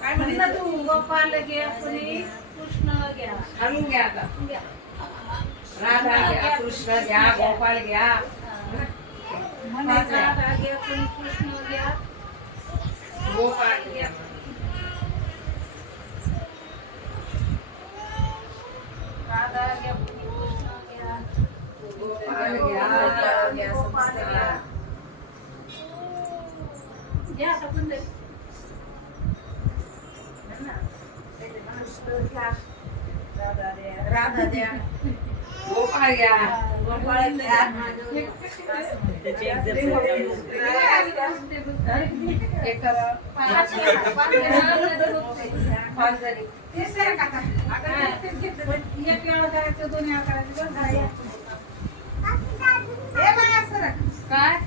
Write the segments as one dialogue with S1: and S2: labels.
S1: काय म्हण ना. तू गोपाल घ्या कुणी कृष्ण घ्या.
S2: घालून घ्या आता. राधा घ्या कृष्ण घ्या गोपाल घ्या.
S1: राधा घ्या कुणी कृष्ण घ्या.
S2: गोपाल घ्या
S1: राधा घ्या कुणी कृष्ण घ्या
S2: गोपाल घ्या
S1: गोपाल घ्या घ्या आता पण राधा
S3: द्या.
S2: गोपाल घ्या.
S3: गोपाळ द्या.
S2: हे करा
S1: पाच जणी.
S3: ते सर काका. आता तेच घेतलं.
S1: एक वेळा करायचं दोन वेळा करायचं बस झालं.
S3: हे बघा सर.
S1: काय?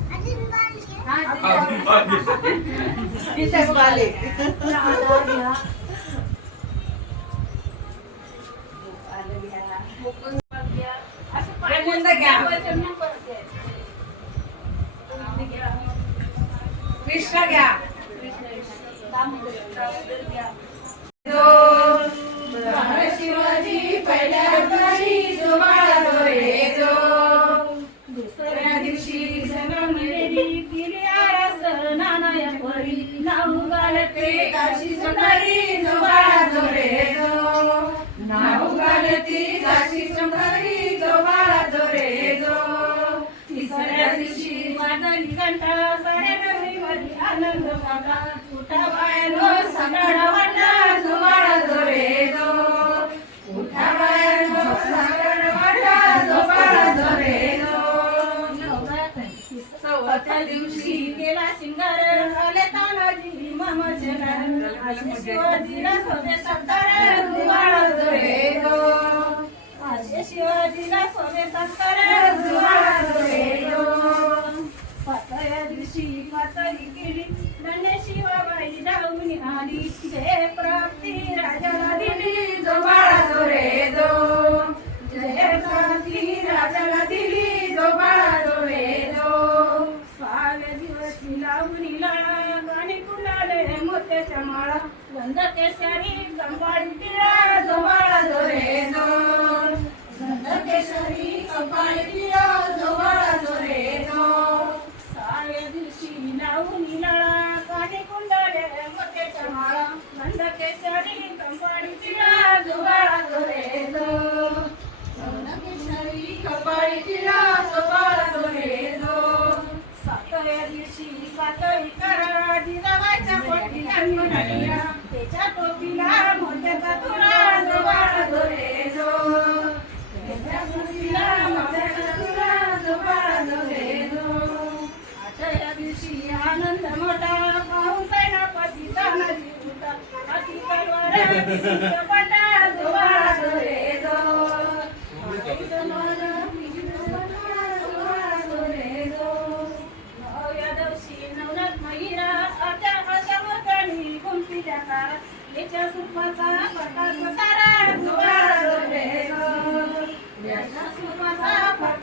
S2: कृष्ण घ्या.
S3: शिवाजी पहिल्या
S1: दिवशी घंटा साऱ्या आनंद उठा
S3: वाटा जो. उठा वाटा जो.
S1: चौथ्या दिवशी केला शिंगार आले तानाजी शिवाजीला सोने
S3: जो.
S1: शिवाजीला सोने सत्कार फुलाले माळा. गंध केसरी गंगाळी टिळा
S3: जो बाळा जो रे जो गंध केशरी कपाळी टिळा जो बाळा जो रे जो
S1: सहाव्या दिवशी लावून लाळा गाणी कुंडाले मोत्याच्या माळा. गंध आनंद मोठा पाहून सेनापती तानाजी उठा. हाती तलवार, पटा, जो रे जो. याच्या सुखाचा प्रकाश सारा रे जो. याच्या सुखाचा प्रकाश